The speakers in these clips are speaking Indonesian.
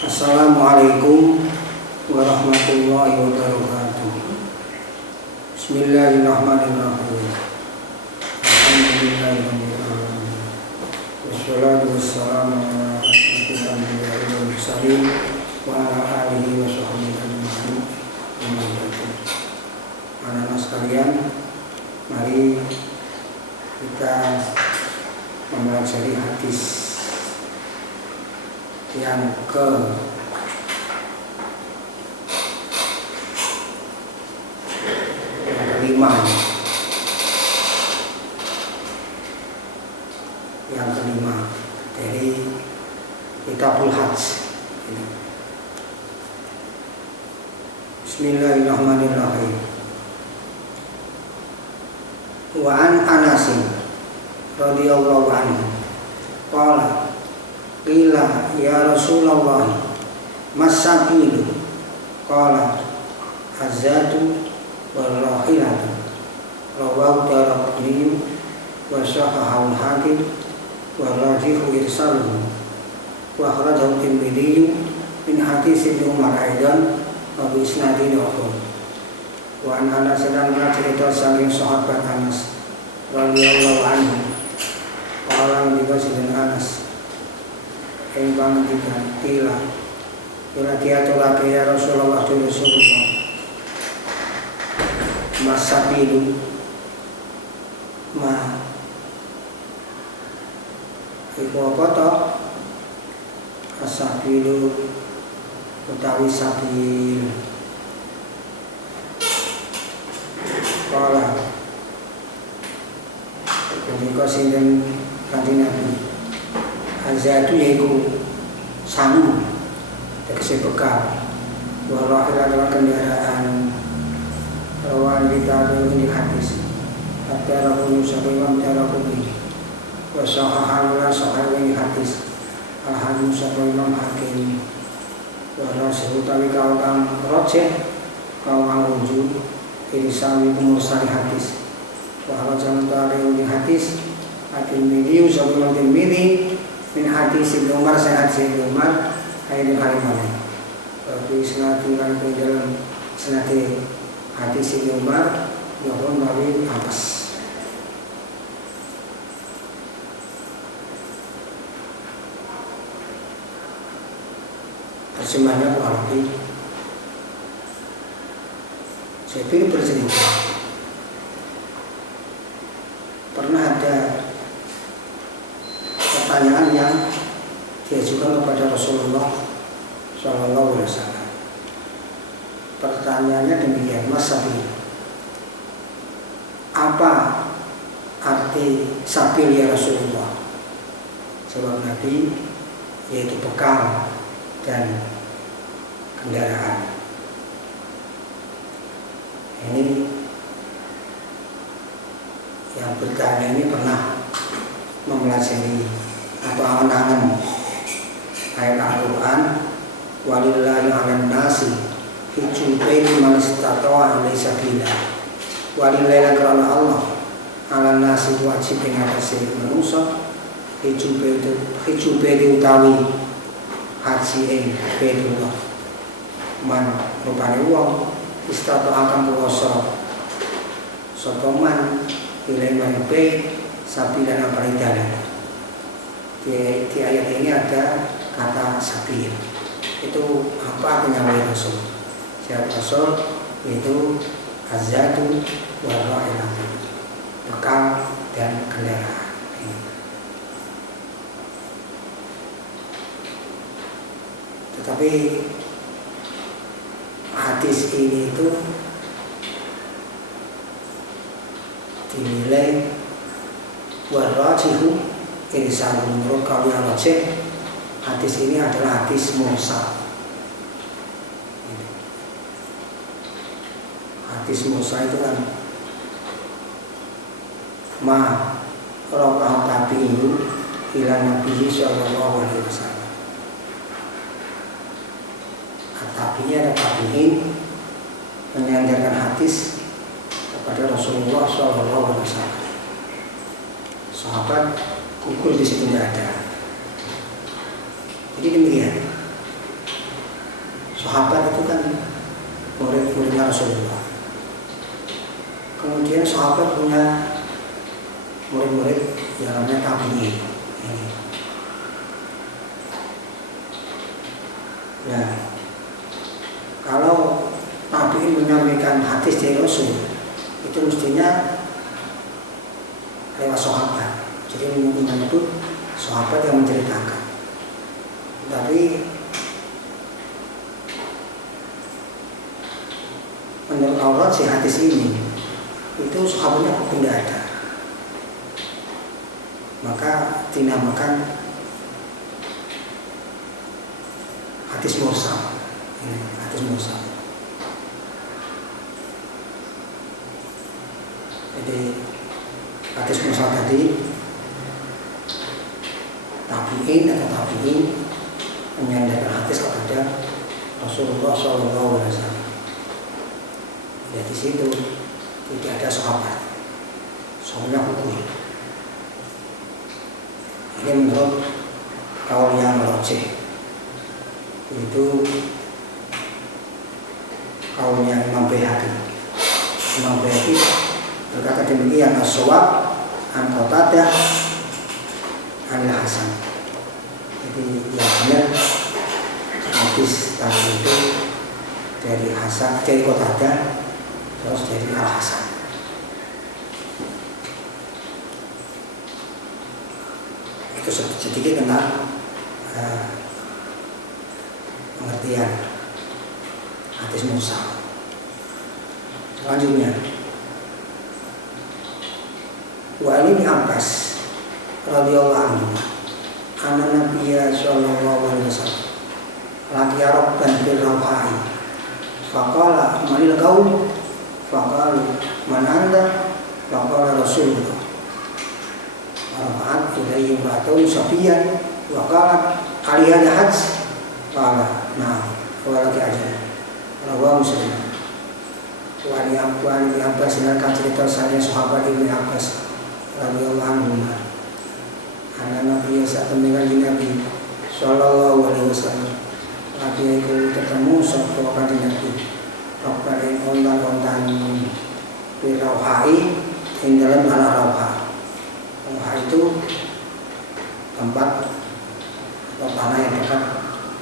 Assalamualaikum warahmatullahi wabarakatuh. Bismillahirrahmanirrahim. Alhamdulillahirabbil alamin. Wassalatu wassalamu ala asyrofil anbiya'i wal mursalin wa ala alihi wa sahbihi ajma'in. Anak-anak sekalian, mari kita mempelajari hadis yang kelima, dari Kitabul Hajj. Bismillahirrahmanirrahim. Wa an Anas radhiyallahu anhu qala qila ya Rasulullah mas-sabilu qala azatu wal rahilatu rawahu Daraqutni wa sahahahu al-Hakim wa rajihu irsaluhu wa akhrajahu Tirmidzi min hadits Ibnu Umar aidan wa bi isnadin dha'if. Wa an Anas dan cerita saking sahabat Anas radhiyallahu anhu qala dibasih Anas yang panggilan kila dia tolak ya Rasulullah masabilu ma iku apa toh asabilu utawi sabil kala ketika sinten kanjeng Nabi azatu yaitu sangu tegese bekal warahil adalah kendaraan rawan ditaruh di hadis hatta rabbul musabimam daraqutni wa sahahalah sahawi hadis al-hakim musabimam hakim wa rasul tawi kawang rojeh kawang rujuk irisami kumursali hadis wa rajam taruh di hadis At-Tirmidzi sabun Tirmidzi min hadis Ibnu Umar sanad Ibnu Umar ayat kalimah. Tapi sanad lan dalam sanad hadis Ibnu Umar yaqul nabi atas. Terjemahnya berarti saya pilih bercerita pernah ada pertanyaan yang diajukan kepada Rasulullah Shallallahu Alaihi Wasallam. Pertanyaannya demikian, Mas Sabil, apa arti sabil ya Rasulullah? Jawab Nabi, yaitu bekal dan kendaraan. Ini yang bertanya ini pernah mempelajari atau angan-angan ayat Al-Quran walillahi 'alan nasi hijjul baiti man istata'a ilaihi sabila. Walillahi karena Allah 'alan nasi wajib ing atase manusa hijjul baiti utawi haji ing Baitullah man rupane wong istata'a kang kuwasa sapa man ilaihi bait sabila apa dalan. Di ayat ini ada kata sabil. Itu apa artinya oleh Rasul? Siapa Rasul? Itu azatu wa rahilatu, bekal dan kendaraan. Tetapi hadis ini itu dinilai warajihu irisan menurut kalian wajib. Hadis ini adalah hadis mursal. Hadis mursal itu kan ma rokah tabi'in ila Nabi sallallahu alaihi wasallam. Tabi'in ada tabi'in menyandarkan hadis kepada Rasulullah sallallahu alaihi wasallam. Sahabat gugur di situ tidak ada. Jadi demikian. itu kan murid-muridnya Rasulullah. Kemudian sahabat punya murid-murid yang namanya tabi'in. Nah, kalau tabi'in menyampaikan hadis dari Rasul, itu mestinya lewat sahabat. Jadi mungkin itu sahabat yang menceritakan. Tapi menurut Aurat si hadis ini itu sahabatnya tidak ada, maka dinamakan hadis mursal. Hadis mursal. Jadi hadis mursal tadi tabi'in atau tabi'in menyandarkan hadis kepada Rasulullah SAW. Ya di situ tidak ada sahabatnya hukum. Ini menurut kaul yang rajih, itu kaulnya Imam Baihaqi. Imam Baihaqi berkata demikian, as-shawab an Qatadah an Hasan. Jadi yang benar hadis tadi itu dari Hasan, dari Qatadah, terus dari Al-Hasan. Itu sedikit tentang pengertian hadis mursal. Selanjutnya, wa Ali bin Abbas radhiyallahu anhu, anna Nabiyya sallallahu alaihi wasallam laqiya rabban bil rawhai faqala manil qaum faqalu man anta faqala Rasulullah arfa'at ilayhi imra'atun safiyan wa qalat alihada hajj qala na'am wa laki ajal rawahu Muslim. Wa Ali bin Abbas silakan cerita saya sahabat Ibnu Abbas radhiyallahu anhu, anak Nabi saat mendengar Nabi sallallahu alaihi wasallam lagi itu ketemu satu kanjeng Nabi kepada ontan-ontan Firauhai yang dalam anak Rauha. Rauha itu tempat atau tanah yang dekat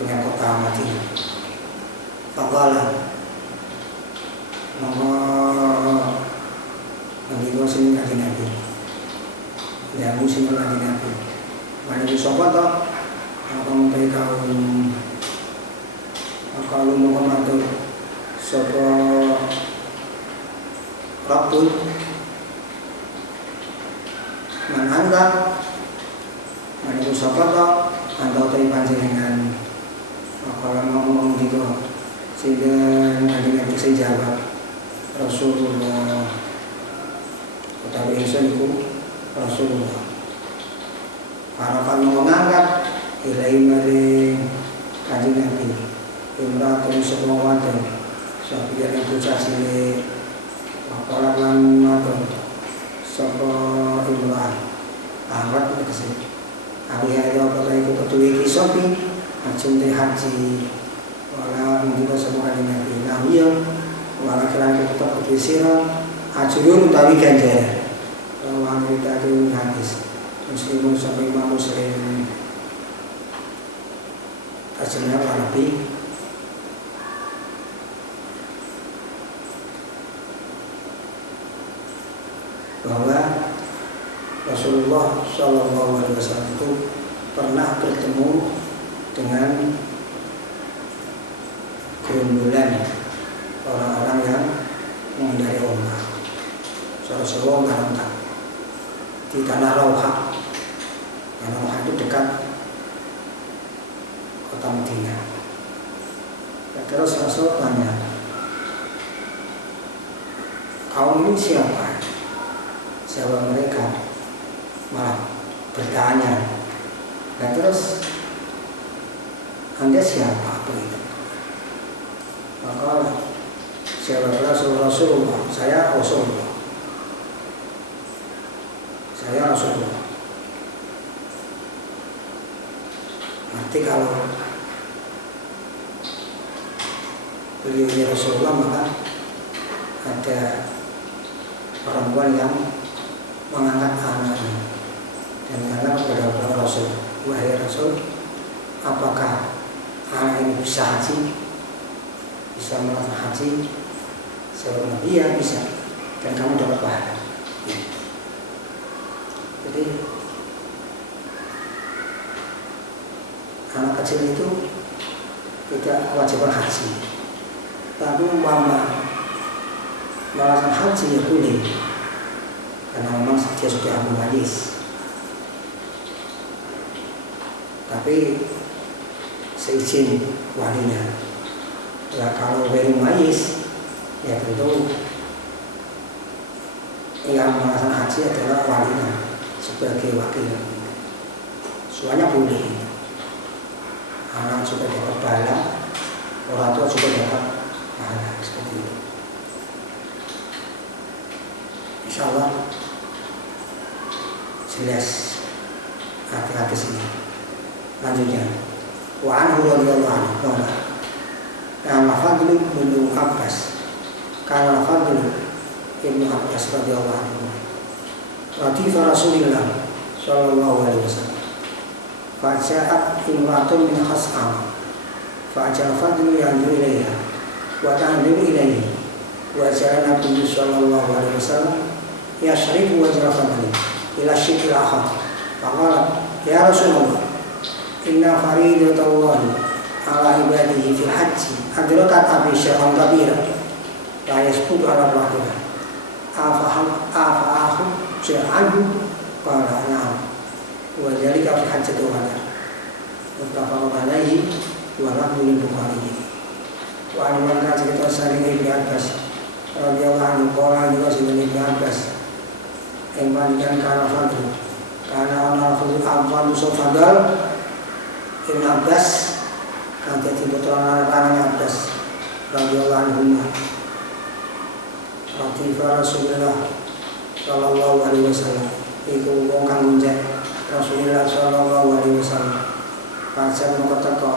dengan kota Madinah. Faqala nomor nanti gua sini kanjeng Nabi, ya musim kanjeng Nabi. Mana itu sobat toh? Apa mungkin kalau Muhammad sopo Rabbun man anda maniku sopo to anda utai panjenengan. Kalau ngomong gitu sehingga dengan bisa jawab Rasulullah utawi ingsun iku Rasulullah. Para kami mengangkat ilai maring kanjeng Nabi imra'atun sebuah wadon sabiyan yang bocah cilik wakola lan wadon sapa imra'ah awat tegese alih ayo apa iku peduli kisopi ajeng haji wala mungkin sapa kanjeng Nabi namiya wala kelan tetep peduli sira ajrun utawi ganjaran wanita itu hadis Muslimun sampai Imam Muslim asalnya Nabi bahwa Rasulullah SAW itu pernah bertemu dengan gerombolan orang-orang yang menghindari Allah. Rasulullah mengarahkan di tanah Rauha. Tanah Rauha itu dekat kota Madinah. Terus Rasul tanya, kaum ini siapa? Siapa mereka? Malah bertanya. Dan terus Anda siapa? Apa itu? Maka siapa Rasulullah? Saya Rasulullah. Saya Rasulullah. Nanti kalau beliau ini Rasulullah, maka ada perempuan yang mengangkat anaknya dan berkata kepada Rasul, wahai Rasul, apakah anak ini bisa haji, bisa melakukan haji? Seorang Nabi, iya bisa, dan kamu dapat pahala. Jadi anak kecil itu tidak kewajiban haji, tapi umpama melakukan haji ya boleh, karena memang dia sudah mumayyiz. Tapi seizin walinya. Ya kalau baru mumayyiz, ya tentu yang melakukan haji adalah walinya sebagai wakil. Semuanya boleh. Anak juga dapat pahala, orang tua juga dapat pahala, seperti itu. Insya Allah jelas hati-hati sini. Lanjutnya, wa anhu radhiyallahu anhu qala kana Fadl bin Abbas radhiyallahu anhu radifa Rasulillah sallallahu alaihi wasallam faja'at imratun min khas'am fa'ajal Fadl yanzur ilaiha wa tanzur ilaihi wa ja'ala Nabi sallallahu alaihi wasallam yashrifu wajha Fadl ila syikil akhar faqala ya Rasulullah inna faridatallahi ala ibadihi fil haji adrakat abi syai'an kabira la yasbutu ala wahida afa'ahu syai'anhu qala na'am wa dzalika fi hajjatul wada muttafaqun alaihi wa lafzul Bukhari. Wa an cerita Salim bin Abbas radhiyallahu anhu qala juga Salim bin Abbas yang panjang kana Fadl karena ana Fadl Sofadal Ibn Abbas kan jadi putra anak Abbas radhiyallahu anhu radifa Rasulullah sallallahu alaihi wasallam iku wong kang ngunjak Rasulullah sallallahu alaihi wasallam pancen moko teko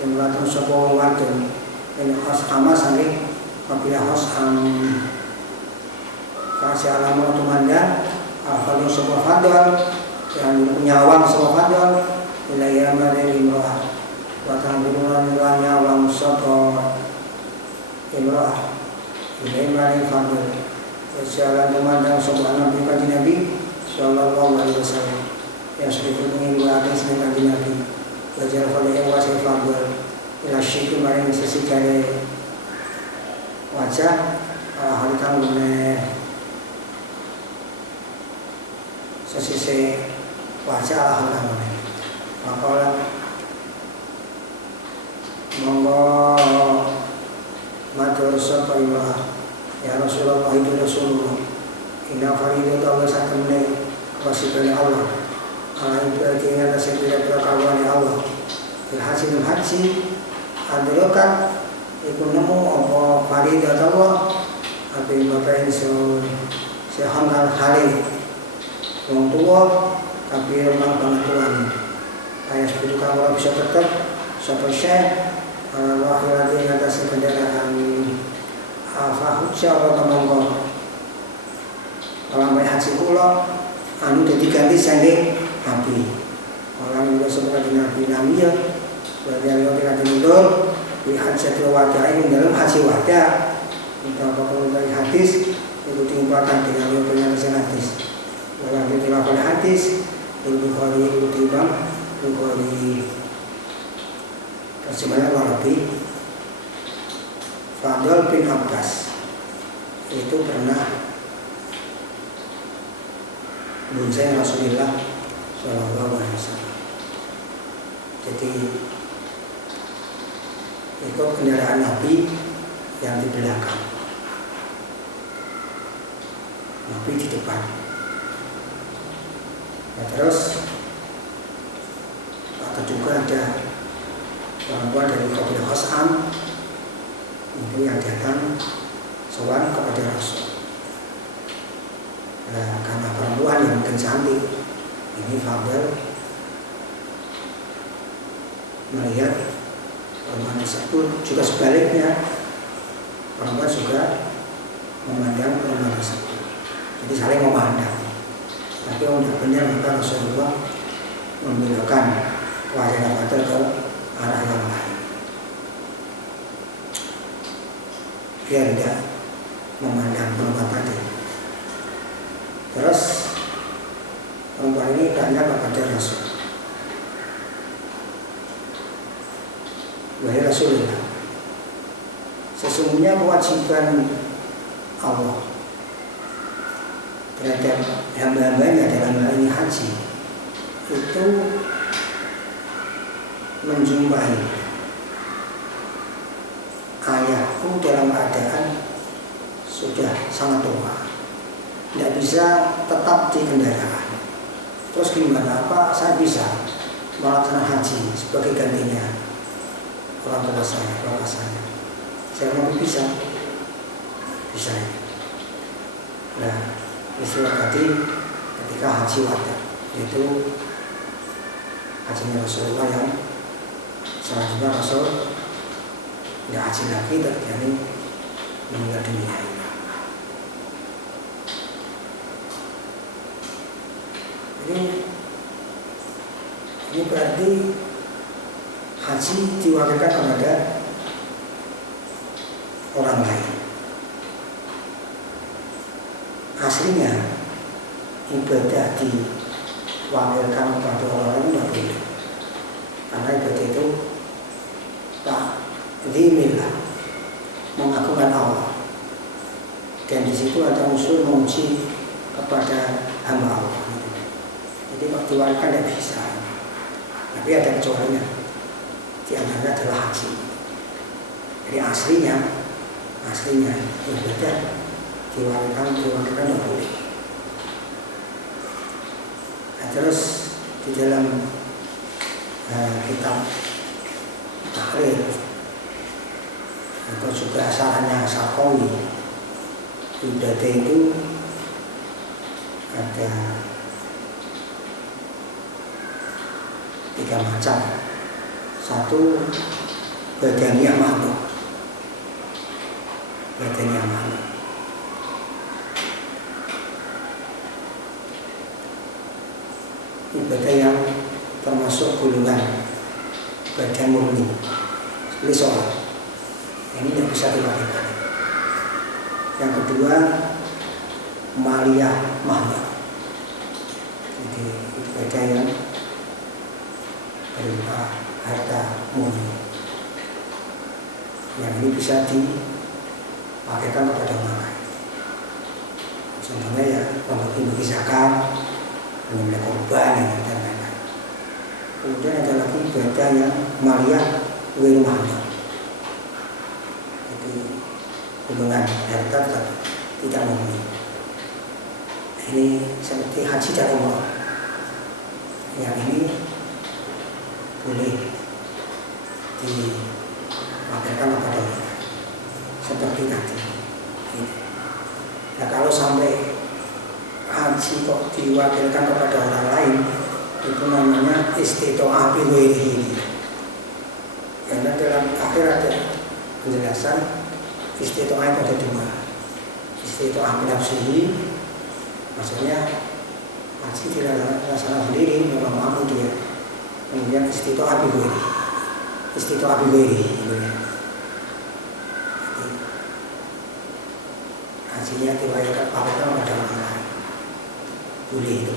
ing latun sapa wong wadon ing Khas'am saking kabilah Khas'am kasih alamat tumanda al-fadl sapa fadl yang nyawang sapa fadl ilayya mari imrah wa tanzuruna nyawang sapa imrah ilayya mari fadl jalan memandang sapa Nabi kanjeng Nabi sallallahu alaihi wasallam yang sedikit mengingatkan sedang kanjeng Nabi wajar pada yang wasif fadl ila syikil mari sisi kare wajah hal kang sisi wajah hal kang maka monggo matur sapa imrah ya Rasulullah itu Rasulullah inna faridat Allah satamne kewajiban Allah itu artinya ada sekitar perkawan Allah hasil haji adrokat iku nemu apa faridat Allah tapi bapak ini sehanggal hari orang tua tapi memang bantuan ayah seperti kalau bisa tetap sampai syekh wakil yang atas kendaraan fahujah atau monggo orang baik haji pulau anu diganti sange Nabi orang juga seperti Nabi Namiyah belajar yang tidak mundur di hajatul wada ini dalam haji wada kita bakal dari hadis ikuti umpatan dengan yang penyelesaian hadis dalam ditilafal hadis Bukhari ikuti Imam Bukhari terjemahnya Arabi. Fadl bin Abbas itu pernah bonceng Rasulullah Shallallahu Alaihi Wasallam. Jadi ikut kendaraan Nabi yang di belakang, Nabi di depan. Nah, terus atau juga ada perempuan dari kabilah Khas'am itu yang datang sowan kepada Rasul. Nah, karena perempuan yang mungkin cantik, ini Fadl melihat perempuan tersebut juga sebaliknya perempuan juga memandang perempuan tersebut. Jadi saling memandang. Tapi untuk benar maka Rasulullah membelokkan wajah Al-Fatih ke arah yang lain. Biar tidak memandang perempuan tadi. Terus perempuan ini tanya kepada Rasul, wahai Rasulullah, sesungguhnya kewajiban Allah terhadap hamba-hambanya dalam hal ini haji itu menjumpai ayahku dalam keadaan sudah sangat tua, tidak bisa tetap di kendaraan. Terus gimana? Apa saya bisa melaksanakan haji sebagai gantinya orang tua saya, bapak saya? Saya mau bisa. Nah, istilah tadi ketika haji wada, yaitu hajinya Rasulullah yang selanjutnya Rasul tidak haji lagi, terjadi meninggal dunia. Ini berarti haji diwakilkan kepada orang lain. Aslinya ibadah diwakilkan kepada orang lain tidak boleh, karena ibadah itu ta'zimillah, mengagungkan Allah, dan di situ ada unsur memuji kepada hamba Allah. Jadi kalau diwakilkan tidak bisa, tapi ada kecualinya. Di antaranya adalah haji. Jadi aslinya ibadah diwakilkan tidak boleh. Nah, terus di dalam kitab Tahrir atau juga asalnya Sarqawi, ibadah itu ada 3 macam. Satu, badaniah makhluk. Ibadah yang termasuk golongan badan murni, seperti sholat, ini tidak bisa dilakukan. Yang kedua, maliyah makhluk. Jadi ibadah yang berupa harta murni, yang ini bisa dipakaikan kepada orang lain. Contohnya ya membagi zakat, menyembelih kurban, dan lain-lain. Kemudian ada lagi ibadah yang maliyah wil mahal. Jadi hubungan harta tidak murni. Ini seperti haji dan umrah. Yang ini boleh diwakilkan kepada orang seperti tadi. Nah, kalau sampai haji kok diwakilkan kepada orang lain, itu namanya istito'ah bi ghairihi. Karena dalam akhir ada penjelasan istito'ah itu ada 2. Istito'ah bi nafsihi, maksudnya haji tidak dilaksanakan sendiri, memang mampu dia. Kemudian istito'ah bi ghairihi. Hajinya diwakilkan kepada orang lain, boleh itu.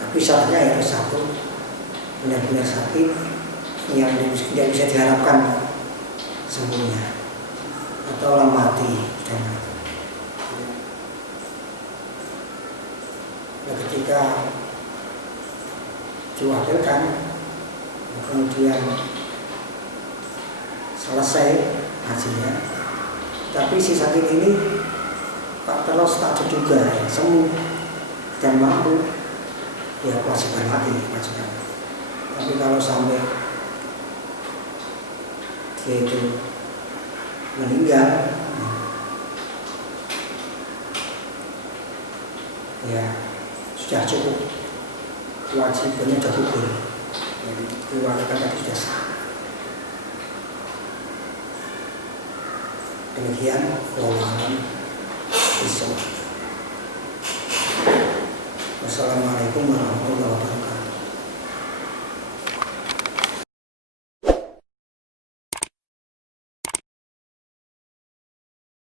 Tapi syaratnya harus satu, benar-benar sakit yang tidak bisa diharapkan sembuhnya, atau orang mati dan ketika diwakilkan kemudian selesai hajinya, tapi si sakit ini terus tak diduga sembuh dan mampu, ya kewajiban lagi. Tapi kalau sampai dia itu meninggal, ya sudah cukup, kewajibannya sudah gugur. Jadi diwakilkan tadi sudah sah. Demikian, wallahu a'lam bishawab. Wassalamualaikum warahmatullahi wabarakatuh.